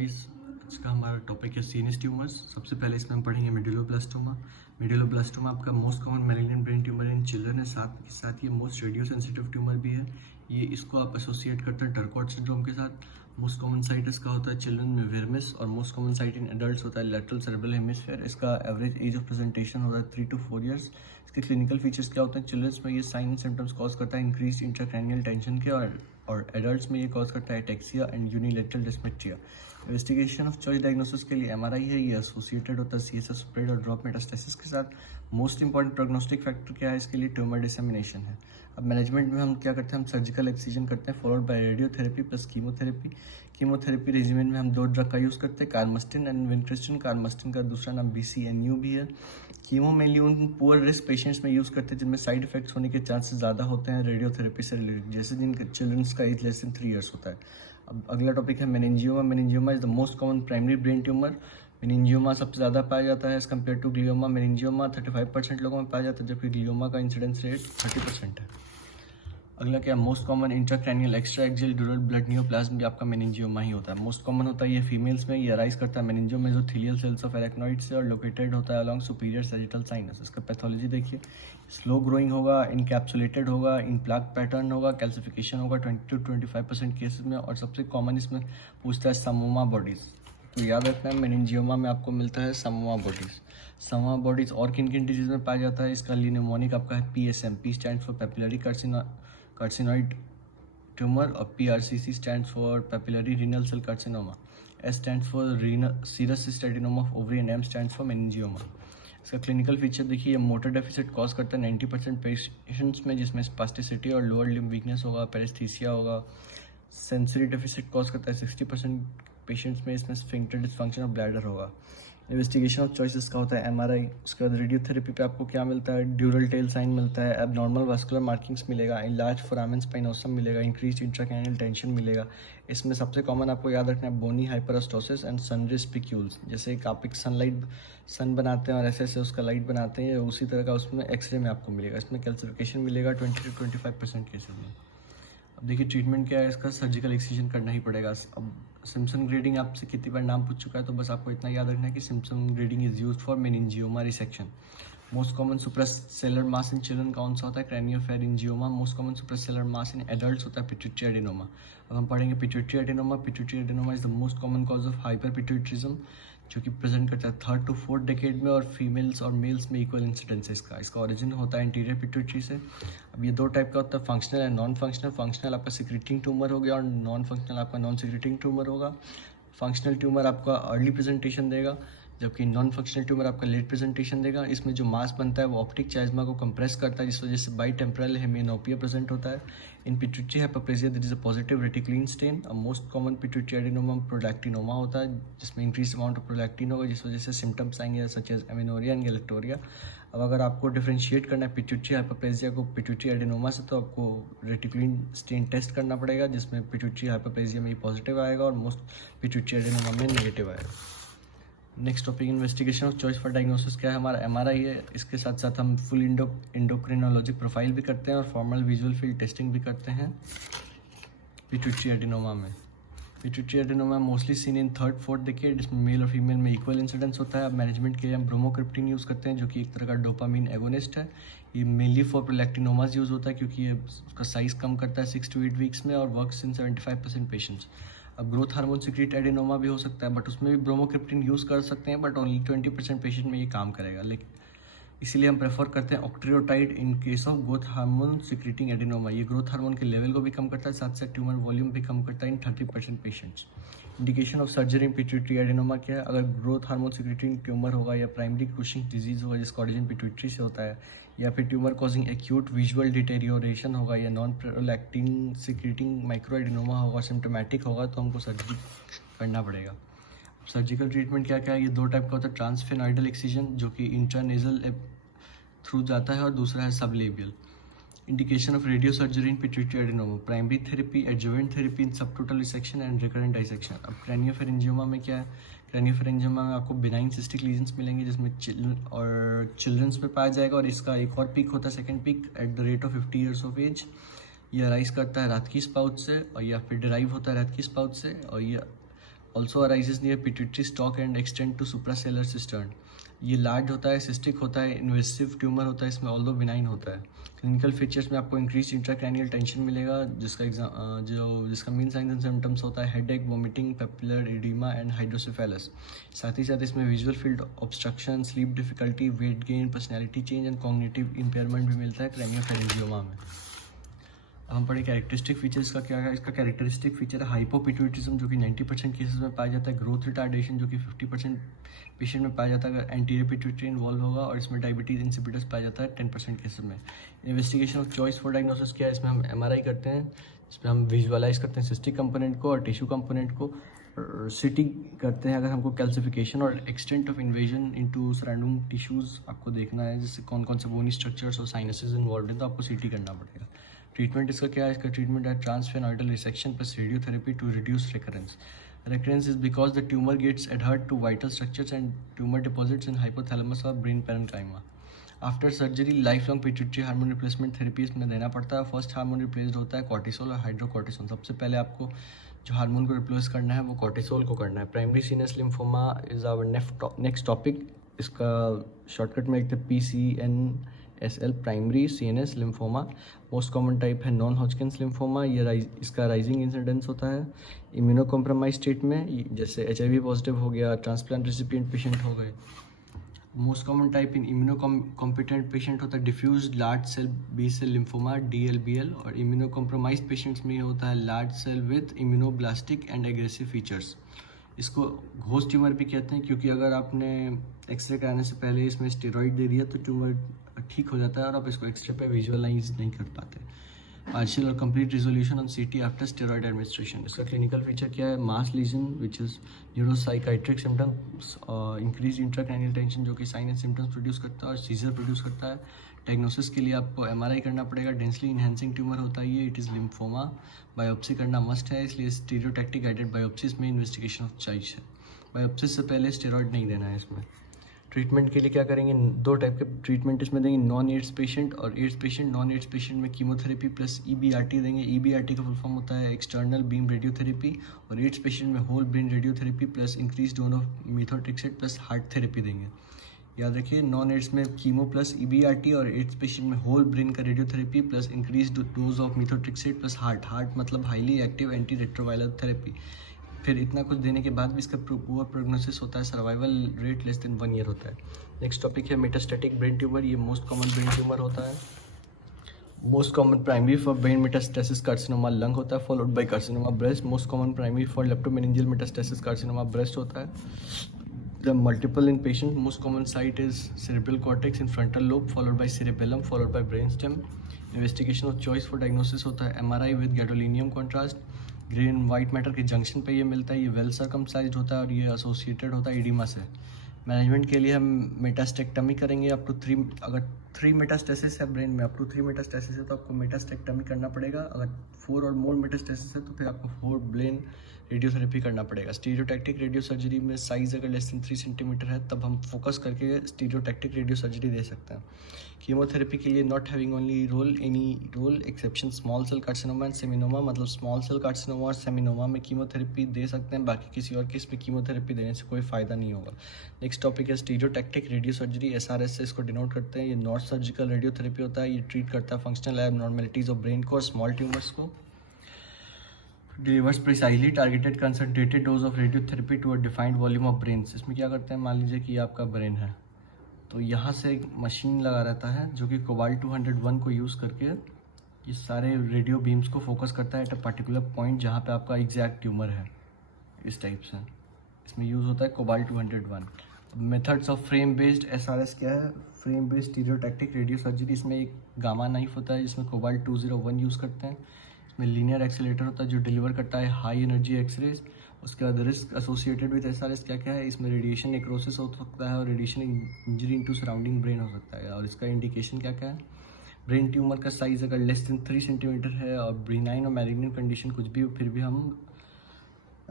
Guys, आज का हमारा टॉपिक है सीएनएस ट्यूमर्स। सबसे पहले इसमें हम पढ़ेंगे मेडुलोब्लास्टोमा। मेडुलोब्लास्टोमा आपका most common malignant brain tumour in children है, साथ के साथ ये मोस्ट रेडियो सेंसिटिव ट्यूमर भी है। ये इसको आप एसोसिएट करते हैं टर्कॉट सिंड्रोम के साथ। मोस्ट कॉमन साइट इसका होता है चिल्ड्रन में विरमिस, और मोस्ट कॉमन साइट इन एडल्ट्स होता है लैटरल सेरेब्रल हेमिस्फीयर। इसका एवरेज एज ऑफ प्रेजेंटेशन होता है 3 to 4 ईयर्स। इसके क्लिनिकल फीचर्स क्या होते हैं? चिल्ड्रंस में ये साइन एंड सिम्टम्स कॉज करता है इंक्रीज इंट्राक्रैनियल टेंशन के, और एडल्ट्स में ये कॉज करता है ataxia and unilateral dysmetria. Investigation of choice diagnosis के लिए एमआरआई है। ये एसोसिएटेड होता है सीएसएफ स्प्रेड और ड्रॉप मेटास्टेसिस के साथ। मोस्ट इंपॉर्टेंट प्रोग्नोस्टिक फैक्टर क्या है इसके लिए? ट्यूमर डिसेमिनेशन है। अब मैनेजमेंट में हम क्या करते हैं? हम सर्जिकल एक्सीजन करते हैं followed by radiotherapy plus chemotherapy. Chemotherapy regimen में हम 2 ड्रग का यूज़ करते हैं, कार्मस्टिन एंड विनक्रिस्टिन। कार्मस्टिन का दूसरा नाम BCNU भी है। कीमो मेनली उन पुअर रिस्क पेशेंट्स में यूज़ करते हैं जिनमें साइड इफेक्ट्स होने के चांसेस ज़्यादा होते हैं रेडियोथेरेपी से रिलेटेड, जैसे जिनके चिल्ड्रंस का एज लेस देन 3 ईयर्स होता है। अब अगला टॉपिक है meningioma. Meningioma is the most common primary brain tumour. Meningioma सबसे ज़्यादा पाया जाता है as compare to glioma. Meningioma 35% लोगों में पाया जाता है, जबकि ग्लियोमा का इंसिडेंस रेट 30% है। अगला क्या? Most common intracranial extra axial ड्यूरल blood neoplasm भी आपका मेनिंजियोमा ही होता है। मोस्ट कॉमन होता है ये फीमेल्स में। ये अराइज करता है मेनिंजियो मेसोथेलियल सेल्स ऑफ एरेक्नॉइड से और लोकेटेड होता है अलॉन्ग सुपीरियर सैजिटल साइनस। इसका पैथोलॉजी देखिए, स्लो ग्रोइंग होगा, इनकैप्सुलेटेड होगा, इन प्लाक पैटर्न होगा, कैल्सिफिकेशन होगा 20 to 25% केसेस में, और सबसे कॉमन इसमें पूछता है समोमा बॉडीज़। तो याद रखना है मेनिंजियोमा में आपको मिलता है समोमा बॉडीज़। समोमा बॉडीज़ और किन किन डिजीज़ में पाया जाता है? इसका न्यूमोनिक आपका है PSM। P stand for papillary carcinoid tumour, और PRCC stand for papillary renal cell carcinoma. S stand for renal serous cystadenoma of ovary, and M stand for meningioma. इसका क्लिनिकल फीचर देखिए, मोटर डेफिसिट कॉज करता है 90% patients में, जिसमें spasticity और lower limb weakness होगा, पेरेस्थीसिया होगा। सेंसरी डेफिसिट कॉज करता है 60% पेशेंट्स में, इसमें स्फिंक्टर डिसफंक्शन और ब्लैडर होगा। इन्वेस्टिगेशन ऑफ चॉइसेस का होता है MRI। उसके बाद रेडियोथेरेपी पे आपको क्या मिलता है? ड्यूरल टेल साइन मिलता है, एबनॉर्मल वास्कुलर मार्किंग्स मिलेगा, लार्ज फोरामेन स्पाइनोसम मिलेगा, इंक्रीज इंट्राक्रैनियल टेंशन मिलेगा। इसमें सबसे कॉमन आपको याद रखना है बोनी हाइपरस्टोसिस एंड सनरे स्पिक्यूल्स। जैसे एक आप एक सन बनाते हैं और ऐसे ऐसे उसका लाइट बनाते हैं, उसी तरह का उसमें एक्सरे में आपको मिलेगा। इसमें कैल्सिफिकेशन मिलेगा 20 to 25% केसेस में। अब देखिए ट्रीटमेंट क्या है इसका? सर्जिकल एक्सीजन करना ही पड़ेगा। अब सिम्पसन ग्रेडिंग आपसे कितनी बार नाम पूछ चुका है, तो बस आपको इतना याद रखना है कि Simpson grading is used for meningioma resection. Most common suprasellar mass in children कौन सा होता है? Craniopharyngioma. Most common suprasellar mass in adults होता है पिट्यूटरी एडेनोमा। अब हम पढ़ेंगे pituitary adenoma. Pituitary adenoma is the most common cause of hyper pituitarism, जो कि प्रेजेंट करता है 3rd to 4th डेकेड में, और फीमेल्स और मेल्स में इक्वल इंसिडेंस है इसका ओरिजिन होता है इंटीरियर पिट्यूटरी से। अब ये 2 टाइप का होता है, functional and non functional. Functional आपका सिक्रेटिंग ट्यूमर हो गया, और नॉन फंक्शनल आपका नॉन सिक्रेटिंग ट्यूमर होगा। फंक्शनल ट्यूमर आपका अर्ली प्रेजेंटेशन देगा, जबकि नॉन फंक्शनल ट्यूमर आपका लेट प्रेजेंटेशन देगा। इसमें जो मास बनता है वो ऑप्टिक चाइज्मा को कंप्रेस करता है, जिस वजह से बाई टेम्परल हेमियोनोपिया प्रेजेंट होता है। In pituitary hyperplasia there is a positive reticulin stain. अब most common pituitary adenoma prolactinoma होता है, जिसमें इंक्रीज अमाउंट ऑफ प्रोलैक्टिन होगा, जिस वजह से सिम्टम्स आएंगे such as amenorrhoea and galactorrhoea. अब अगर आपको डिफरेंशिएट करना है पिट्यूटरी हाइपरप्लेजिया को पिट्यूटरी एडेनोमा से, तो आपको रेटिकुलिन स्टेन टेस्ट करना पड़ेगा, जिसमें पिट्यूटरी हाइपरप्लेजिया में पॉजिटिव आएगा और मोस्ट पिट्यूटरी एडेनोमा में नेगेटिव आएगा। Next topic investigation of choice for diagnosis क्या है? हमारा MRI है। इसके साथ साथ हम फुल एंडोक्रिनोलॉजिक प्रोफाइल भी करते हैं और फॉर्मल विजुअल फील्ड टेस्टिंग भी करते हैं पिट्यूटरी एडेनोमा में। Pituitary adenoma mostly seen in 3rd, 4th decade. इसमें मेल और फीमेल में इक्वल इंसिडेंस होता है। अब मैनेजमेंट के लिए हम ब्रोमोक्रिप्टिन यूज़ करते हैं, जो कि एक तरह का डोपामीन एगोनिस्ट है। ये मेनली फॉर प्रोलैक्टिनोमास यूज़ होता है, क्योंकि ये उसका साइज़ कम करता है 6 to 8 वीक्स में, और वर्क्स इन 75% पेशेंट्स। अब ग्रोथ हार्मोन सिक्रीट एडेनोमा भी हो सकता है, बट उसमें भी ब्रोमोक्रिप्टिन यूज़ कर सकते हैं, बट ओनली 20% पेशेंट में ये काम करेगा। लेकिन इसीलिए हम प्रेफर करते हैं octreotide in case of growth hormone secreting adenoma. ये ग्रोथ हार्मोन के लेवल को भी कम करता है, साथ साथ ट्यूमर वॉल्यूम भी कम करता है इन 30% patients. Indication of surgery in pituitary adenoma क्या है? अगर ग्रोथ हार्मोन सिक्रीटिंग ट्यूमर होगा, या प्राइमरी कुशिंग डिजीज होगा जिसका ऑरिजिन पिट्यूटरी से होता है, या फिर tumour causing acute visual deterioration होगा, या non prolactin secreting micro adenoma होगा, सिम्टोमेटिक होगा, तो हमको सर्जरी करना पड़ेगा। सर्जिकल ट्रीटमेंट क्या क्या है? ये 2 टाइप का होता है, ट्रांसफेनॉइडल एक्सीजन, जो कि इंट्रानेजल थ्रू जाता है, और दूसरा है sublabial. Indication of radio surgery in pituitary adenoma, primary therapy, adjuvant therapy in subtotal resection and recurrent dissection. अब क्रैनियोफेरिंजियोमा में क्या है? क्रैनियोफेरिंजियोमा में आपको बिनाइन सिस्टिक लीजन्स मिलेंगे, जिसमें चिल्ड्रंस में पाया जाएगा, और इसका एक और पीक होता है, second peak at the rate of 50 years of age. ये अराइज करता है रात की स्पाउट से, और या फिर डिराइव होता है रात की स्पाउट से, और ये also arises near pituitary stalk and extend to suprasellar cistern. ये लार्ज होता है, सिस्टिक होता है, इन्वेसिव ट्यूमर होता है इसमें, ऑल्दो बिनाइन होता है। क्लिनिकल फीचर्स में आपको इंक्रीज इंट्राक्रैनियल टेंशन मिलेगा, जिसका मेन साइंस एंड सिम्टम्स होता है headache, vomiting, papular oedema and hydrocephalus. साथ ही साथ इसमें visual field obstruction, sleep difficulty, weight gain, personality change and cognitive impairment भी मिलता है क्रैनियोफैरिंजियोमा में। हम पढ़े कैरेक्टरिस्टिक फीचर्स का क्या है। इसका कैरेक्टरिस्टिक फीचर है हाइपोपिट्यूटिज्म जो कि 90% केसेस में पाया जाता है, ग्रोथ रिटार्डेशन जो कि 50% पेशेंट में पाया जाता है अगर एंटीरियर पिट्यूटरी इन्वॉल्व होगा, और इसमें डायबिटीज इंसिपिडस पाया जाता है 10% केसेस में। Investigation of choice for diagnosis क्या है, इसमें हम MRI करते हैं, इसमें हम विजुअलाइज करते हैं सिस्टिक कंपोनेंट को और टिश्यू कंपोनेंट को, CT करते हैं अगर हमको कैल्सिफिकेशन और extent of invasion into surrounding tissues आपको देखना है, जैसे कौन कौन से बोनी स्ट्रक्चर्स और साइनसेस इन्वॉल्व हैं, तो आपको CT करना पड़ेगा। ट्रीटमेंट इसका क्या है, इसका ट्रीटमेंट है transsphenoidal resection plus radiotherapy to reduce recurrence. Recurrence is because the tumor gets adhered to vital structures and tumor deposits in hypothalamus or brain parenchyma. After surgery, lifelong pituitary hormone replacement therapy इसमें देना पड़ता है। First hormone replaced होता है cortisol और hydrocortisone. सबसे पहले आपको जो हार्मोन को रिप्लेस करना है वो कॉर्टिसोल को करना है। Primary CNS lymphoma is our next topic. इसका शॉर्टकट में लिखते हैं PCNSL, primary CNS lymphoma. Most common type है नॉन हॉजकिंस लिम्फोमा। ये इसका राइजिंग इंसिडेंस होता है इम्यूनो कॉम्प्रोमाइज स्टेट में, जैसे HIV पॉजिटिव हो गया, ट्रांसप्लांट रेसिपिएंट पेशेंट हो गए। Most common type in immunocompetent patient होता है diffuse large cell B cell lymphoma DLBL, और इम्यूनो कॉम्प्रोमाइज पेशेंट्स में होता है large cell with immunoblastic and aggressive features. इसको घोस्ट ट्यूमर भी कहते हैं क्योंकि अगर आपने एक्सरे कराने से पहले इसमें स्टेरॉइड दे दिया तो ट्यूमर ठीक हो जाता है और आप इसको एक्सरे पे विजुअलाइज नहीं कर पाते। पार्शियल और complete resolution on CT after steroid administration. इसका क्लिनिकल फीचर क्या है, mass lesion which is neuropsychiatric symptoms, increase intracranial tension जो कि साइन एंड सिम्टम्स प्रोड्यूस करता है और सीजर प्रोड्यूस करता है। डायग्नोसिस के लिए आपको MRI करना पड़ेगा। डेंसली इन्हेंसिंग ट्यूमर होता है ये, इट इज़ लिम्फोमा। बायोप्सी करना मस्ट है, इसलिए स्टीरियोटैक्टिक गाइडेड बायोप्सी में इन्वेस्टिगेशन ऑफ चॉइस है। बायोप्सी से पहले स्टेरॉइड नहीं देना है इसमें। ट्रीटमेंट के लिए क्या करेंगे, दो टाइप के ट्रीटमेंट इसमें देंगे, नॉन एड्स पेशेंट और AIDS patient. Non AIDS patient में कीमोथेरेपी प्लस EBRT देंगे। EBRT का फुल फॉर्म होता है एक्सटर्नल बीम रेडियोथेरेपी, और एड्स पेशेंट में whole brain radiotherapy plus increase dose of methotrexate plus HAART therapy देंगे। याद रखिए, नॉन एड्स में कीमो प्लस EBRT और एड्स पेशेंट में होल ब्रेन का radiotherapy plus increase dose of methotrexate plus HAART मतलब highly active anti retroviral therapy. फिर इतना कुछ देने के बाद भी इसका पुअर प्रोग्नोसिस होता है, survival rate less than 1 year होता है। नेक्स्ट टॉपिक है मेटास्टैटिक ब्रेन ट्यूमर। ये मोस्ट कॉमन ब्रेन ट्यूमर होता है। Most common primary for brain metastasis carcinoma lung होता है, followed by carcinoma breast. Most common primary for leptomeningeal metastasis carcinoma breast होता है। The multiple in patient, most common site is cerebral cortex in frontal lobe, followed by cerebellum, followed by brainstem. Investigation of choice for diagnosis होता है MRI with gadolinium contrast। Green white matter के junction पे ये मिलता है। ये well सर्कमसाइज्ड होता है और ये एसोसिएटेड होता है एडिमा से। मैनेजमेंट के लिए हम मेटास्टेक्टमी करेंगे अप टू 3, अगर 3 मेटास्टेसिस है ब्रेन में, अप टू 3 मेटास्टेसिस है तो आपको मेटास्टेक्टमी करना पड़ेगा। अगर 4 और मोर मेटास्टेसिस है तो फिर आपको 4 ब्रेन रेडियोथेरेपी करना पड़ेगा। स्टीरियोटैक्टिक रेडियो सर्जरी में साइज अगर लेस देन 3 सेंटीमीटर है तब हम फोकस करके स्टीरियोटैक्टिक रेडियो सर्जरी दे सकते हैं। कीमोथेरेपी के लिए not having only role any role exception small cell carcinoma and seminoma, मतलब स्मॉल सेल कार्सिनोमा और सेमिनोमा में कीमोथेरेपी दे सकते हैं, बाकी किसी और केस में कीमोथेरेपी देने से कोई फ़ायदा नहीं होगा। नेक्स्ट टॉपिक है स्टीरियोटैक्टिक रेडियो सर्जरी। SRS से इसको डिनोट करते हैं। ये नॉन सर्जिकल रेडियोथेरेपी होता है। ये ट्रीट करता है फंक्शनल एबनॉर्मेलिटीज़ ऑफ ब्रेन को और स्मॉल ट्यूमर्स को। Delivers precisely targeted concentrated dose of radiotherapy to a defined volume of brains. इसमें क्या करते हैं, मान लीजिए कि ये आपका ब्रेन है तो यहाँ से एक मशीन लगा रहता है जो कि कोबाल्ट 201 को यूज़ करके ये सारे रेडियो बीम्स को फोकस करता है एट अ पर्टिकुलर पॉइंट जहाँ पे आपका एग्जैक्ट ट्यूमर है। इस टाइप से इसमें यूज़ होता है cobalt 201। Methods of frame based SRS क्या है, frame based stereotactic radio surgery. इसमें एक गामा नाइफ होता है जिसमें कोबाल्ट 201 यूज़ करते हैं। इसमें लीनियर एक्सेलेटर होता है जो डिलीवर करता है हाई एनर्जी एक्सरेज। उसके बाद रिस्क एसोसिएटेड विद SRS क्या क्या है, इसमें रेडिएशन नेक्रोसिस हो सकता है और radiation injury into surrounding brain हो सकता है। और इसका इंडिकेशन क्या क्या है, ब्रेन ट्यूमर का साइज़ अगर लेस देन 3 सेंटीमीटर है और ब्रेनाइन और मैलिग्नेंट कंडीशन कुछ भी हो फिर भी हम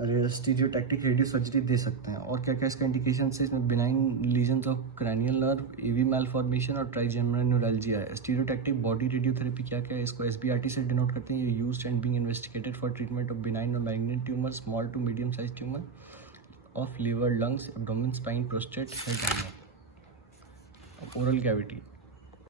स्टीरियोटैक्टिक रेडियो सर्जरी दे सकते हैं। और क्या क्या इसका इंडिकेशन है, इसमें benign lesions of cranial nerve, AV malformation और ट्राइजेमिनल न्यूरल्जिया है। स्टीरियोटैक्टिक बॉडी रेडियोथेरेपी क्या क्या है, इसको SBRT से डिनोट करते हैं। ये used and being investigated for treatment of benign और malignant tumour, small to medium size tumour. Of liver, lungs, abdomen, spine, prostate, head, oral cavity.